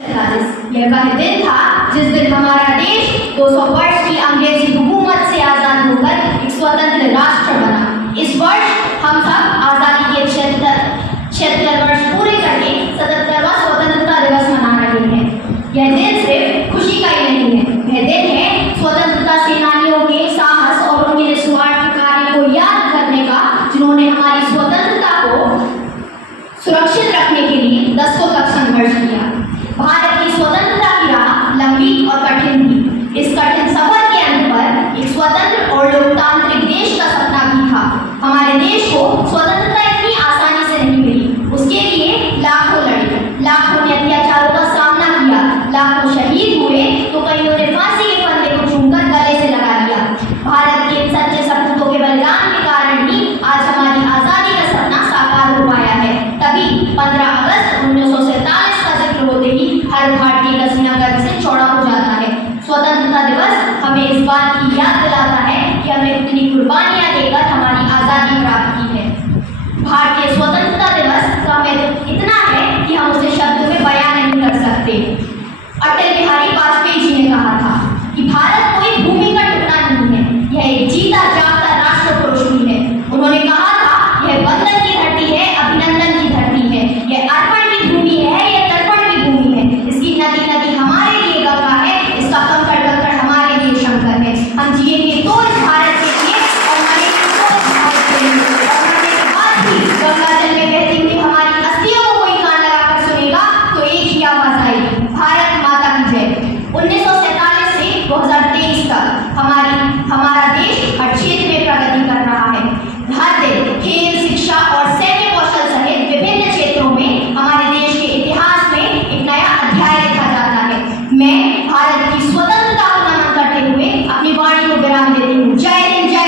यह वह दिन था जिस दिन हमारा देश 200 वर्ष की अंग्रेजी हुकूमत से आजाद होकर एक स्वतंत्र राष्ट्र बना। इस वर्ष हम सब आजादी के 76 वर्ष पूरे करके 77वां स्वतंत्रता दिवस मना रहे हैं। यह दिन सिर्फ खुशी का ही नहीं है, यह दिन है स्वतंत्रता सेनानियों के साहस और उनके निस्वार्थ कार्य को याद करने का, जिन्होंने हमारी स्वतंत्रता को सुरक्षित रखने के लिए दशकों तक संघर्ष किया। भारत की स्वतंत्रता की राह लंबी और कठिन थी। इस कठिन सफर के अंत पर एक स्वतंत्र और लोकतांत्रिक देश का सपना भी था। हमारे देश को स्वतंत्रता इतनी आसानी से नहीं मिली, उसके लिए लाखों लड़े, लाखों ने अत्याचारों का सामना किया, लाखों शहीद हुए तो कईयों ने फांसी के फंदे को चूमकर गले से लगा लिया। भारत के इन सच्चे सपूतों के बलिदान के कारण ही आज हमारी आजादी का सपना साकार हो पाया है। तभी 15 अगस्त 1947 का जिक्र होते ही हर भारतीय का सीना गर्व से चौड़ा हो जाता है। स्वतंत्रता दिवस हमें इस बात की याद दिलाता है कि हमने कितनी कुर्बानियां देकर हमारी आजादी प्राप्त की है। भारतीय स्वतंत्रता दिवस का महत्व इतना है कि हम उसे शब्दों में बयां नहीं कर सकते। अटल बिहारी वाजपेयी जी ने कहा था कि भारत कोई भूमि का टुकड़ा नहीं है, यह एक जीता जागता राष्ट्र पुरुष भी है। उन्होंने कहा था यह वंदन की धरती है, अभिनंदन की धरती है, यह अर्पण की भूमि है, यह तर्पण की भूमि है। इसकी नदी नदी हमारे लिए गंगा है, इसका कंकड़ कंकड़ हमारे लिए शंकर है। हम जिएंगे तो इस भारत के लिए और मरेंगे तो इस भारत के लिए। और मरने के बाद भी गंगा जल में बहती हुई हमारी अस्थियों को कोई कान लगाकर सुनेगा तो एक ही आवाज आएगी, भारत माता की जय। 1947 से 2023 तक हमारा देश हर क्षेत्र में प्रगति कर रहा है। हर दिन खेल, शिक्षा और सैन्य कौशल सहित विभिन्न क्षेत्रों में हमारे देश के इतिहास में एक नया अध्याय लिखा जाता है। मैं भारत की स्वतंत्रता को नमन करते हुए अपनी वाणी को विराम देती हूँ। जय हिंद, जय